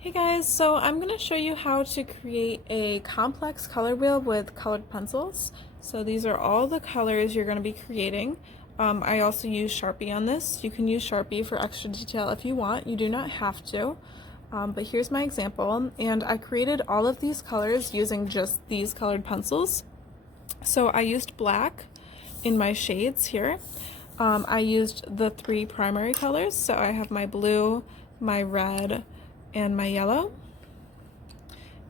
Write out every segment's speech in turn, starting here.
Hey guys, so I'm going to show you how to create a complex color wheel with colored pencils. So these are all the colors you're going to be creating. I also use Sharpie on this. You can use Sharpie for extra detail if you want. You do not have to. But here's my example, and I created all of these colors using just these colored pencils. So I used black in my shades here. I used the three primary colors, so I have my blue, my red, and my yellow.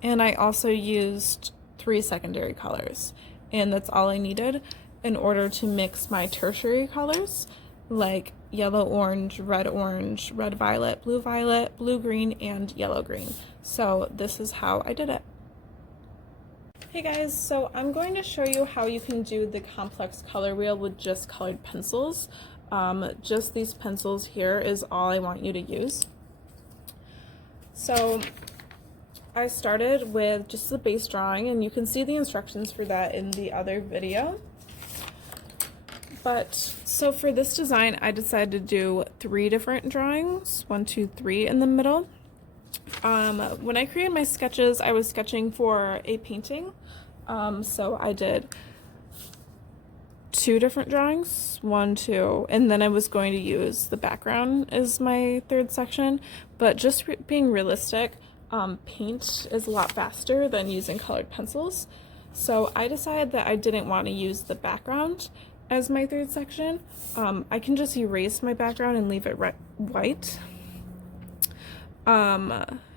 And I also used three secondary colors, and that's all I needed in order to mix my tertiary colors like yellow orange, red violet, blue green, and yellow green. So this is how I did it. Hey guys, so I'm going to show you how you can do the complex color wheel with just colored pencils. Just these pencils here is all I want you to use. So I started with just the base drawing, and you can see the instructions for that in the other video. But so for this design, I decided to do three different drawings, 1, 2, 3 in the middle. When I created my sketches, I was sketching for a painting, so I did two different drawings, 1, 2, and then I was going to use the background as my third section. But just being realistic, paint is a lot faster than using colored pencils, so I decided that I didn't want to use the background as my third section. I can just erase my background and leave it white.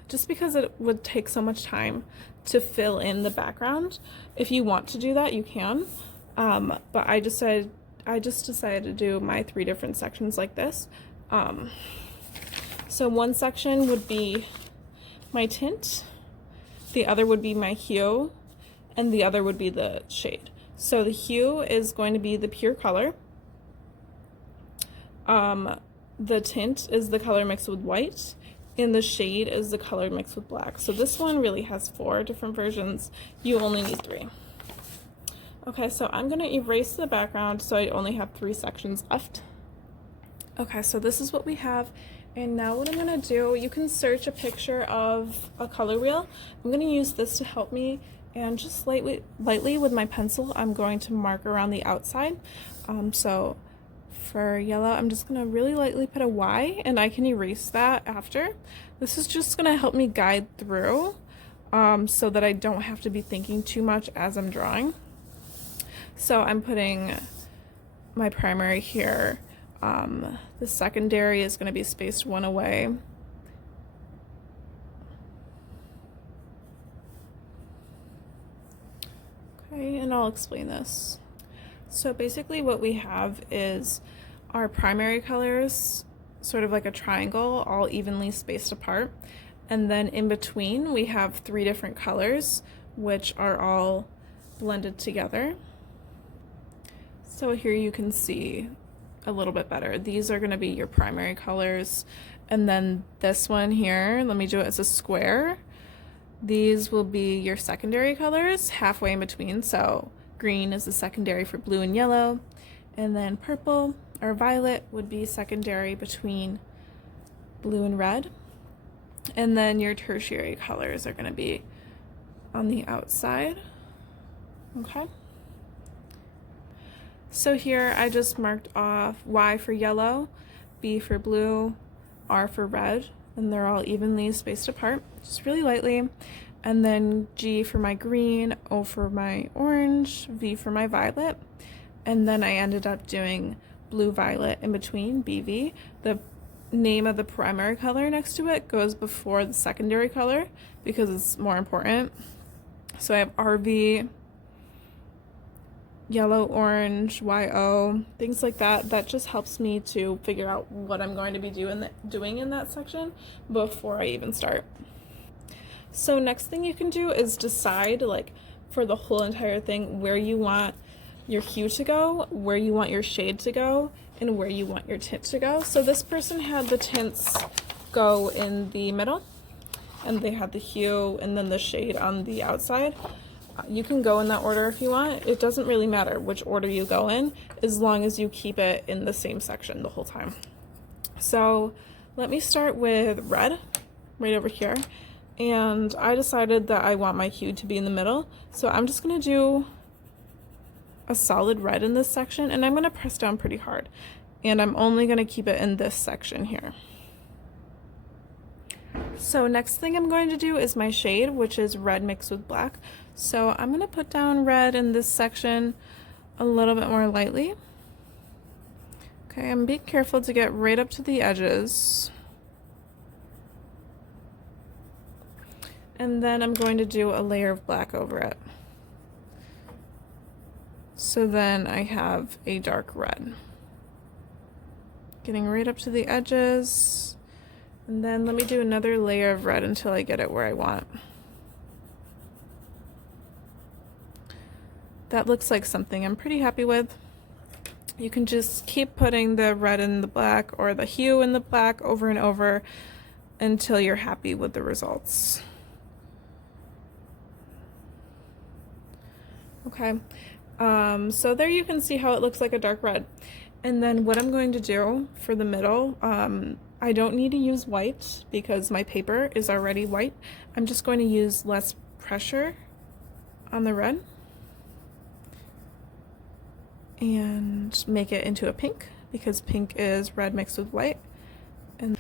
Just because it would take so much time to fill in the background. If you want to do that, you can. But I just decided to do my three different sections like this. So one section would be my tint, the other would be my hue, and the other would be the shade. So the hue is going to be the pure color. The tint is the color mixed with white, and the shade is the color mixed with black. So this one really has 4 different versions. You only need 3. Okay, so I'm going to erase the background so I only have 3 sections left. Okay, so this is what we have. And now what I'm going to do, you can search a picture of a color wheel. I'm going to use this to help me, and just lightly with my pencil, I'm going to mark around the outside. So for yellow, I'm just going to really lightly put a Y, and I can erase that after. This is just going to help me guide through so that I don't have to be thinking too much as I'm drawing. So I'm putting my primary here. The secondary is going to be spaced 1 away. Okay, and I'll explain this. So basically what we have is our primary colors, sort of like a triangle, all evenly spaced apart. And then in between we have 3 different colors, which are all blended together. So here you can see a little bit better. These are going to be your primary colors, and then this one here, let me do it as a square. These will be your secondary colors, halfway in between. So green is the secondary for blue and yellow, and then purple or violet would be secondary between blue and red. And then your tertiary colors are going to be on the outside. Okay. So here I just marked off Y for yellow, B for blue, R for red, and they're all evenly spaced apart, just really lightly. And then G for my green, O for my orange, V for my violet. And then I ended up doing blue violet in between, BV. The name of the primary color next to it goes before the secondary color because it's more important. So I have RV, yellow, orange, YO, things like that. That just helps me to figure out what I'm going to be doing in that section before I even start. So next thing you can do is decide, like, for the whole entire thing, where you want your hue to go, where you want your shade to go, and where you want your tint to go. So this person had the tints go in the middle, and they had the hue and then the shade on the outside. You can go in that order if you want. It doesn't really matter which order you go in, as long as you keep it in the same section the whole time. So let me start with red. right over here. And I decided that I want my hue to be in the middle. So I'm just gonna do a solid red in this section, and I'm gonna press down pretty hard. And I'm only gonna keep it in this section here. So next thing I'm going to do is my shade, which is red mixed with black. So I'm gonna put down red in this section a little bit more lightly. Okay, I'm being careful to get right up to the edges. And then I'm going to do a layer of black over it. So then I have a dark red. Getting right up to the edges. And then let me do another layer of red until I get it where I want. That looks like something I'm pretty happy with. You can just keep putting the red in the black or the hue in the black over and over until you're happy with the results. Okay, so there you can see how it looks like a dark red. And then what I'm going to do for the middle, I don't need to use white because my paper is already white. I'm just going to use less pressure on the red and make it into a pink because pink is red mixed with white. And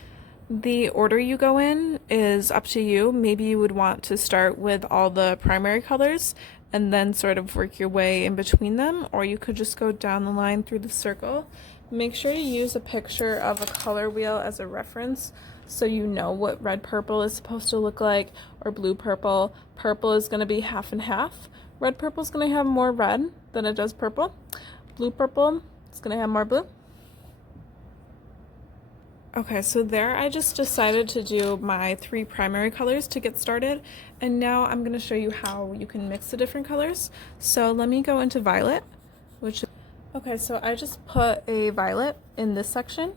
the order you go in is up to you. Maybe you would want to start with all the primary colors and then sort of work your way in between them, or you could just go down the line through the circle. Make sure you use a picture of a color wheel as a reference so you know what red purple is supposed to look like, or blue purple. Purple is going to be half and half. Red purple is going to have more red than it does purple. Blue purple is going to have more blue. Okay, so there I just decided to do my 3 primary colors to get started, and now I'm going to show you how you can mix the different colors. So let me go into violet, okay, so I just put a violet in this section,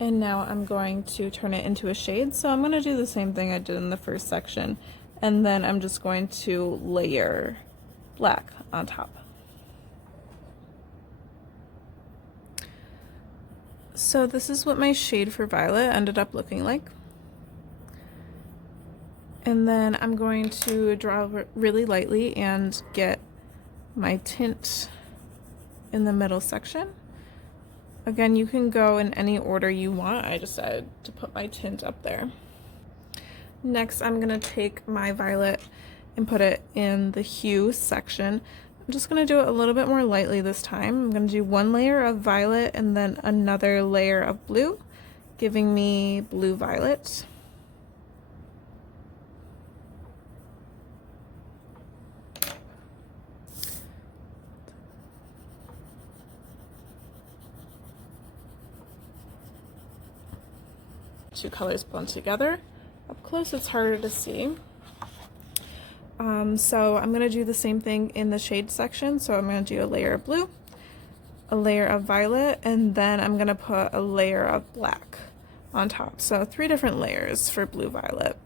and now I'm going to turn it into a shade. So I'm going to do the same thing I did in the first section, and then I'm just going to layer black on top. So this is what my shade for violet ended up looking like. And then I'm going to draw really lightly and get my tint in the middle section. Again, you can go in any order you want. I decided to put my tint up there. Next, I'm going to take my violet and put it in the hue section. I'm just going to do it a little bit more lightly this time. I'm going to do 1 layer of violet and then another layer of blue, giving me blue violet. Two colors blend together. Up close it's harder to see. So I'm going to do the same thing in the shade section. So I'm going to do a layer of blue, a layer of violet, and then I'm going to put a layer of black on top. So 3 different layers for blue violet.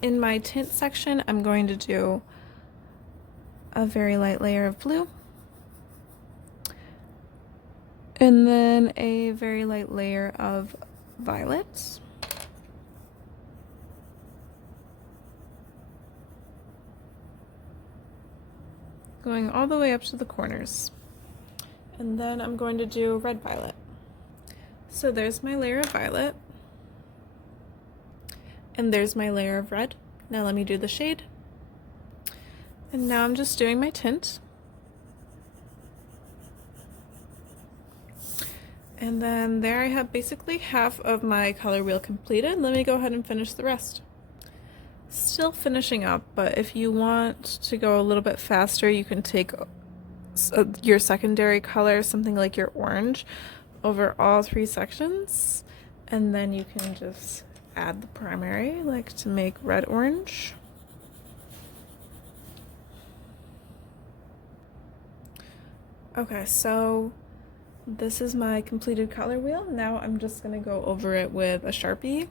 In my tint section, I'm going to do a very light layer of blue, and then a very light layer of violet. Going all the way up to the corners. And then I'm going to do red violet. So there's my layer of violet. And there's my layer of red. Now let me do the shade. And now I'm just doing my tint. And then there I have basically half of my color wheel completed. Let me go ahead and finish the rest. Still finishing up, but if you want to go a little bit faster, you can take your secondary color, something like your orange, over all 3 sections, and then you can just add the primary, like to make red orange. Okay, so this is my completed color wheel. Now I'm just gonna go over it with a Sharpie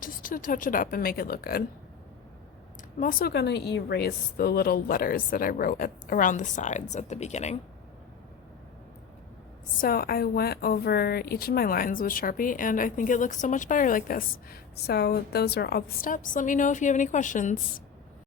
just to touch it up and make it look good. I'm also going to erase the little letters that I wrote around the sides at the beginning. So I went over each of my lines with Sharpie and I think it looks so much better like this. So those are all the steps. Let me know if you have any questions.